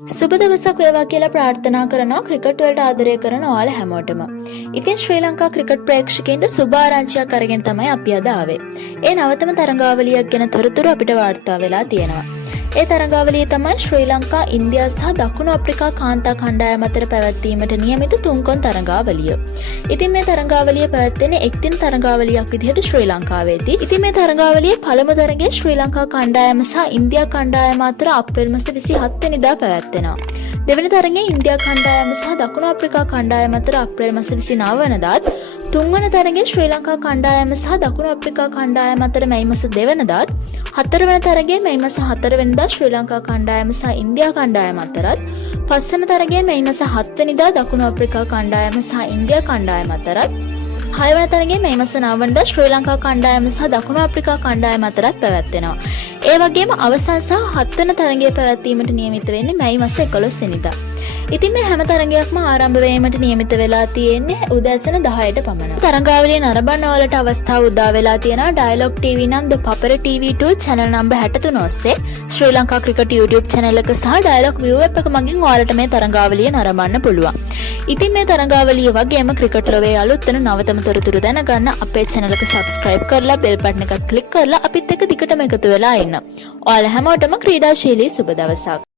සුබ දවසක් වේවා කියලා ප්‍රාර්ථනා කරනවා ක්‍රිකට් වලට ආදරය කරන ඔයාලා හැමෝටම. ඉතින් ශ්‍රී ලංකා ක්‍රිකට් ප්‍රේක්ෂකයන්ට සුබ ආරංචියක් අරගෙන තමයි අපි අද ආවේ. ඒ නවතම තරඟාවලියක් ගැන තොරතුරු අපිට වාර්තා වෙලා තියෙනවා. ඒ තරඟාවලිය තමයි ශ්‍රී ලංකා, ඉන්දියා සහ දකුණු අප්‍රිකා කාන්තා කණ්ඩායම් අතර පැවැත්වීමට නියමිත තුන්කොන් තරඟාවලිය. ඉතින් මේ තරඟාවලිය පැවැත්වෙන්නේ එක්දින තරඟාවලියක් විදිහට ශ්‍රී ලංකාවේදී. ඉතින් මේ තරඟාවලියේ පළමු තරඟය ශ්‍රී ලංකා කණ්ඩායම සහ ඉන්දියා කණ්ඩායම අතර අප්‍රේල් මාස 27 වෙනිදා පැවැත්වෙනවා. දෙවන තරඟය ඉන්දියා කණ්ඩායම සහ දකුණු අප්‍රිකා කණ්ඩායම අතර අප්‍රේල් මාස 29 වෙනිදාත්, තුන්වන තරඟය ශ්‍රී ලංකා කණ්ඩායම සහ දකුණු අප්‍රිකා කණ්ඩායම අතර මැයි මාස 2 වෙනිදාත්, හතරවන තරගය මැයි මාස 4 වෙනිදා ශ්‍රී ලංකා කණ්ඩායම සහ ඉන්දියා කණ්ඩායම අතරත්, පස්වන තරගය මැයි මාස 7 වෙනිදා දකුණු අප්‍රිකා කණ්ඩායම සහ ඉන්දියා කණ්ඩායම අතරත්, හයවන තරගය මැයි මාස 9 වෙනිදා ශ්‍රී ලංකා කණ්ඩායම සහ දකුණු අප්‍රිකා කණ්ඩායම අතරත් පැවැත්වෙනවා. ඒ වගේම අවසන් සහ හත්වන තරගය පැවැත්වීමට නියමිත වෙන්නේ මැයි මාස 11 වෙනිදා. ඉතින් මේ හැම තරගයක්ම ආරම්භ වීමට නියමිත වෙලා තියෙන්නේ උදෑසන 10ට පමණ. තරඟාවලිය නරඹන්න ඔයාලට අවස්ථාව උදා වෙලා තියෙනවා ඩයලොග් TV නම් ද පපර TV2 channel number 63 ඔස්සේ ශ්‍රී ලංකා ක්‍රිකට් YouTube channel එක සහ ඩයලොග් view app එක මගින් ඔයාලට මේ තරඟාවලිය නරඹන්න පුළුවන්. ඉතින් මේ තරඟාවලිය වගේම ක්‍රිකට් ලෝකයේ අලුත් වෙන නවතම තොරතුරු දැනගන්න අපේ channel එක subscribe කරලා bell button එකත් click කරලා අපිත් එක්ක දිගටම එකතු වෙලා ඉන්න. ඔයාලා හැමෝටම ක්‍රීඩාශීලී සුබ දවසක්.